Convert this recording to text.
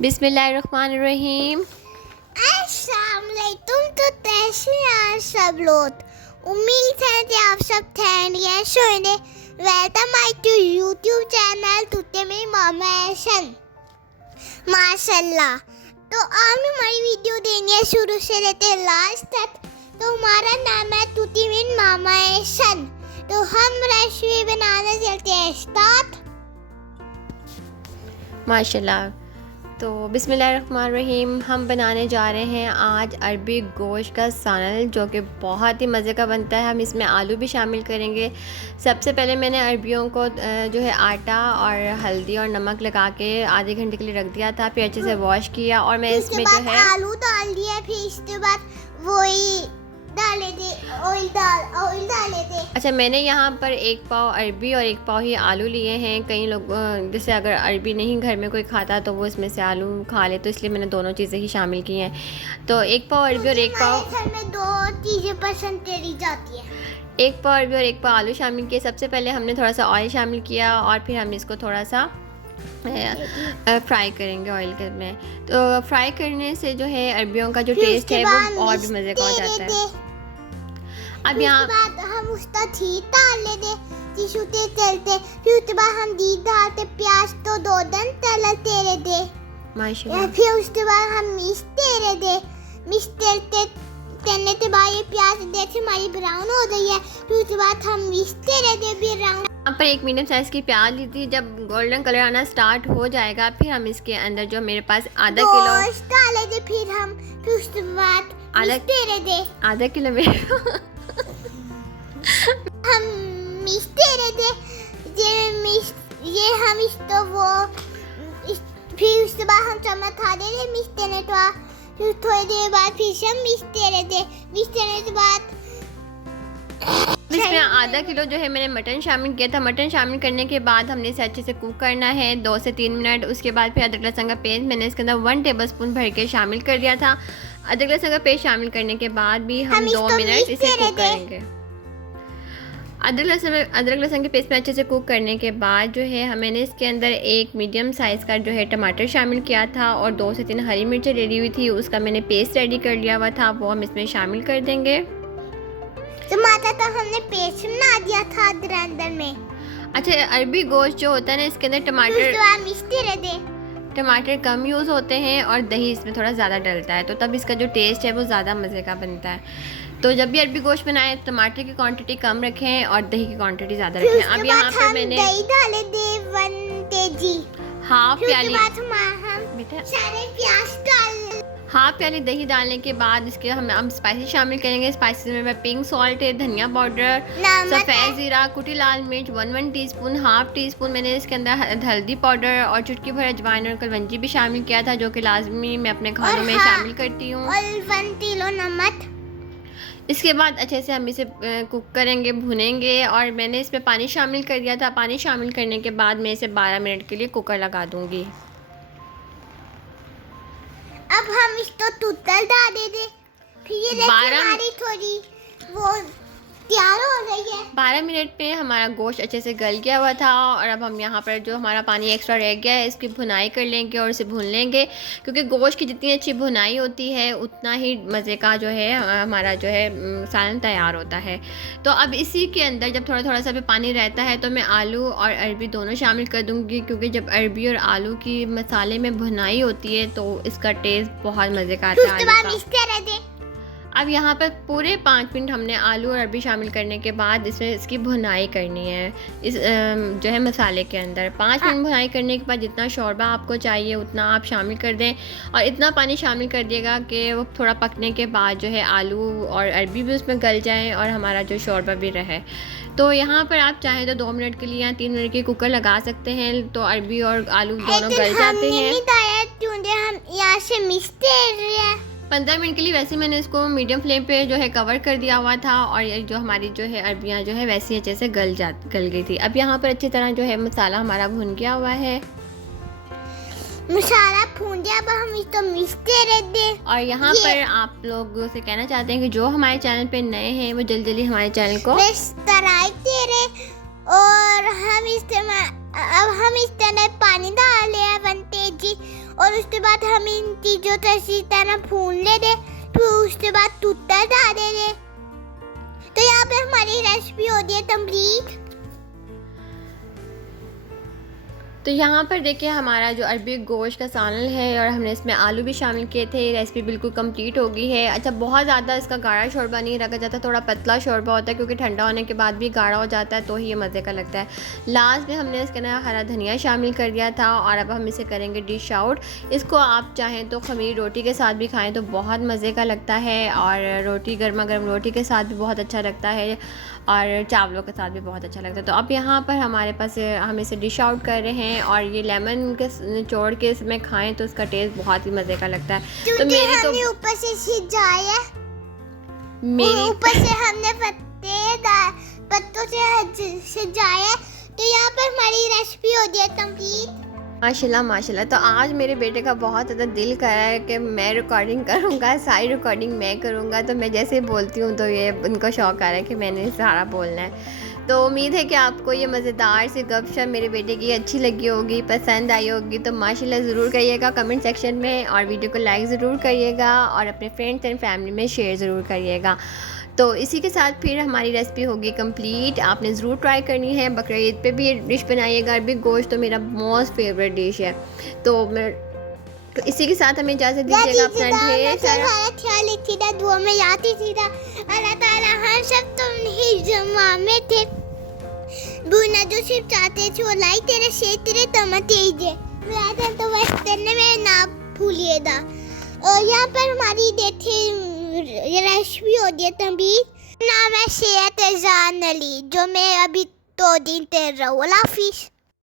बिस्मिल्लाहिर्रहमानिर्रहीम। अस्सलामुअलैकुम। तो कैसे हैं आप सब लोग? उम्मीद है कि आप सब खैरियत से होंगे। Welcome my to YouTube channel तुते में मामाशन माशाल्लाह। तो आपने हमारी वीडियो देखनी है शुरू से लेते लास्ट तक। तो हमारा नाम है तुती में मामाशन। तो हम रेसिपी बनाने चलते हैं स्टार्ट। माशाल्लाह। तो बिस्मिल्लाहिर्रहमानिर्रहीम, हम बनाने जा रहे हैं आज अरबी गोश्त का सालन, जो कि बहुत ही मज़े का बनता है। हम इसमें आलू भी शामिल करेंगे। सबसे पहले मैंने अरबियों को जो है आटा और हल्दी और नमक लगा के आधे घंटे के लिए रख दिया था। फिर अच्छे से वॉश किया और मैं इसमें जो है आलू डाल दिया। फिर इसके बाद वही डाले थे, ऑयल डाले थे। अच्छा, मैंने यहाँ पर 1 पाव अरबी और 1 पाव ही आलू लिए हैं। कई लोग जैसे अगर अरबी नहीं घर में कोई खाता तो वो इसमें से आलू खा ले, तो इसलिए मैंने दोनों चीज़ें ही शामिल की हैं। तो 1 पाव अरबी और 1 पाव घर में 2 चीज़ें पसंद करी जाती है। 1 पाव अरबी और 1 पाव आलू शामिल किए। सबसे पहले हमने थोड़ा सा ऑयल शामिल किया और फिर हम इसको थोड़ा सा फ्राई करेंगे ऑयल में। तो फ्राई करने से जो है अरबियों का जो टेस्ट है वो और भी मज़े का हो जाता है। अब यहाँ हम उसका घी डाल लेते, चीज़ुते चलते। फिर उसके बाद हम घी डालते, प्याज तो 2 दिन तलते रहते माशाल्लाह। फिर उसके बाद हम मिक्सते रहते। करने के बाद ये प्याज जैसे हमारी ब्राउन हो गई है, फिर उसके बाद हम मिक्सते रहते ब्राउन। यहाँ पर 1 मीडियम साइज़ की प्याज ली थी। जब गोल्डन कलर आना स्टार्ट हो जाएगा फिर हम इसके अंदर जो मेरे पास आधा किलो डाले थे। फिर उसके बाद आधा किलो में हम मिक्सते रहते। ये हम इसको फिर उसके बाद हम चम्मच खा दे रहे मिक्सते ने। तो फिर थोड़ी देर बाद फिर से हम मिक्सते रहते के बाद इसमें आधा किलो जो है मैंने मटन शामिल किया था। मटन शामिल करने के बाद हमने इसे अच्छे से कुक करना है 2 से 3 मिनट। उसके बाद फिर अदरक लहसुन का पेस्ट मैंने इसके अंदर 1 टेबलस्पून भर के शामिल कर दिया था। अदरक लहसुन का पेस्ट शामिल करने के बाद भी हम 2 मिनट इसे कुक करेंगे। अदरक लहसुन के पेस्ट में अच्छे से कुक करने के बाद जो है मैंने इसके अंदर 1 मीडियम साइज़ का जो है टमाटर शामिल किया था और 2 से 3 हरी मिर्चें रेडी हुई थी। उसका मैंने पेस्ट रेडी कर लिया हुआ था, वो हम इसमें शामिल कर देंगे। टमाटर तो हमने पेस्ट बना दिया था अंदर में। अच्छा, अरबी गोश्त जो होता है ना इसके अंदर टमाटर कम यूज़ होते हैं और दही इसमें थोड़ा ज़्यादा डलता है, तो तब इसका जो टेस्ट है वो ज़्यादा मज़े का बनता है। तो जब भी अरबी गोश्त बनाए टमाटर की क्वांटिटी कम रखें और दही की क्वांटिटी ज़्यादा रखें। अब यहाँ पर मैंने दही डाले थे 1 kg। हाफ प्याली हाफ प्याली दही डालने के बाद इसके हम स्पाइसी शामिल करेंगे। स्पाइसी में पिंक सॉल्ट है, धनिया पाउडर, सफ़ेद ज़ीरा, कुटी लाल मिर्च 1 टीस्पून, हाफ टी स्पून मैंने इसके अंदर हल्दी पाउडर और चुटकी भर अजवाइन और कलवंजी भी शामिल किया था, जो कि लाजमी मैं अपने खानों में शामिल करती हूँ। और 1 किलो नमक। इसके बाद अच्छे से हम इसे कुक करेंगे, भुनेंगे और मैंने इसमें पानी शामिल कर दिया था। पानी शामिल करने के बाद मैं इसे 12 मिनट के लिए कुकर लगा दूँगी। अब हम इसको टूटल डाल देंगे। फिर ये हमारी थोड़ी वो तैयार हो गई है। 12 मिनट पे हमारा गोश्त अच्छे से गल गया हुआ था और अब हम यहाँ पर जो हमारा पानी एक्स्ट्रा रह गया है इसकी भुनाई कर लेंगे और इसे भून लेंगे, क्योंकि गोश्त की जितनी अच्छी भुनाई होती है उतना ही मज़े का जो है हमारा जो है सालन तैयार होता है। तो अब इसी के अंदर जब थोड़ा थोड़ा सा भी पानी रहता है तो मैं आलू और अरबी दोनों शामिल कर दूँगी, क्योंकि जब अरबी और आलू की मसाले में भुनाई होती है तो इसका टेस्ट बहुत मज़े का आता है। अब यहाँ पर पूरे 5 मिनट हमने आलू और अरबी शामिल करने के बाद इसमें इसकी भुनाई करनी है इस जो है मसाले के अंदर। 5 मिनट भुनाई करने के बाद जितना शोरबा आपको चाहिए उतना आप शामिल कर दें और इतना पानी शामिल कर दिएगा कि वो थोड़ा पकने के बाद जो है आलू और अरबी भी उसमें गल जाएँ और हमारा जो शोरबा भी रहे। तो यहाँ पर आप चाहें तो 2 मिनट के लिए या 3 मिनट के कुकर लगा सकते हैं, तो अरबी और आलू दोनों गल जाते हैं। 15 मिनट के लिए वैसे मैंने इसको मीडियम फ्लेम पे जो है कवर कर दिया हुआ था और ये जो हमारी जो है अरबियाँ जो है वैसे अच्छे से गल गई थी। अब यहाँ पर अच्छी तरह जो है मसाला हमारा भुन गया हुआ है। मसाला भून गया, अब हम इसको मिक्सते रहते हैं। और यहाँ पर आप लोगों से कहना चाहते हैं कि जो हमारे चैनल पे नए हैं वो जल्दी जल्दी हमारे चैनल को सब्सक्राइब करें और हम इस तरह पानी डाले 1 kg और उसके बाद हम इन चीज़ों को अच्छी तरह भून लेंगे, फिर उसके बाद टूटा डालेंगे। तो यहाँ पे हमारी रेसिपी हो गई है कंप्लीट। तो यहाँ पर देखिए हमारा जो अरबी गोश्त का सालन है और हमने इसमें आलू भी शामिल किए थे, रेसिपी बिल्कुल कंप्लीट हो गई है। अच्छा, बहुत ज़्यादा इसका गाढ़ा शोरबा नहीं रखा जाता, थोड़ा पतला शोरबा होता है क्योंकि ठंडा होने के बाद भी गाढ़ा हो जाता है तो ही ये मज़े का लगता है। लास्ट में हमने इसके अंदर हरा धनिया शामिल कर दिया था और अब हम इसे करेंगे डिश आउट। इसको आप चाहें तो खमीर रोटी के साथ भी खाएँ तो बहुत मज़े का लगता है, और रोटी गर्मा गर्म रोटी के साथ भी बहुत अच्छा लगता है और चावलों के साथ भी बहुत अच्छा लगता है। तो अब यहाँ पर हमारे पास हम इसे डिश आउट कर रहे हैं और ये लेमन के निचोड़ के इसमें खाएं तो इसका टेस्ट बहुत ही मज़े का लगता है। तो मेरी तो ऊपर से सिजाया, ऊपर से हमने पत्तों से सिजाया। तो यहाँ पर हमारी रेसिपी हो गई है कंप्लीट। माशाल्लाह माशाल्लाह। तो आज मेरे बेटे का बहुत ज़्यादा दिल कर रहा है कि मैं रिकॉर्डिंग करूँगा, सारी रिकॉर्डिंग मैं करूँगा। तो मैं जैसे बोलती हूँ तो ये उनको शौक़ आ रहा है कि मैंने सारा बोलना है। तो उम्मीद है कि आपको ये मज़ेदार सी गपशप मेरे बेटे की अच्छी लगी होगी, पसंद आई होगी। तो माशाल्लाह ज़रूर करिएगा कमेंट सेक्शन में, और वीडियो को लाइक ज़रूर करिएगा और अपने फ्रेंड्स एंड फैमिली में शेयर ज़रूर करिएगा। तो इसी के साथ फिर हमारी रेसिपी होगी कंप्लीट। आपने ज़रूर ट्राई करनी है, बकरा ईद पे भी ये डिश बनाइएगा। अरबी गोश्त तो मेरा मोस्ट फेवरेट डिश है। तो इसी के साथ हमें इजाज़त दीजिएगा। अपना ढेर सारा ख्याल रखिएगा, दुआ में याद रखिएगा। अल्लाह ताला हम सब तो हिज़्मा में थे, बुना जो सिर्फ चाहते थे वो लाइक तेरे शेयर तेरे तमत दीजिए, तो बस करने में ना भूलिएगा। और यहाँ पर हमारी देखिए रेसिपी हो गई तभी। नाम है सेहत जान अली, जो मैं अभी 2 दिन तैर रहा हूँ। अल्लाह हाफिज़।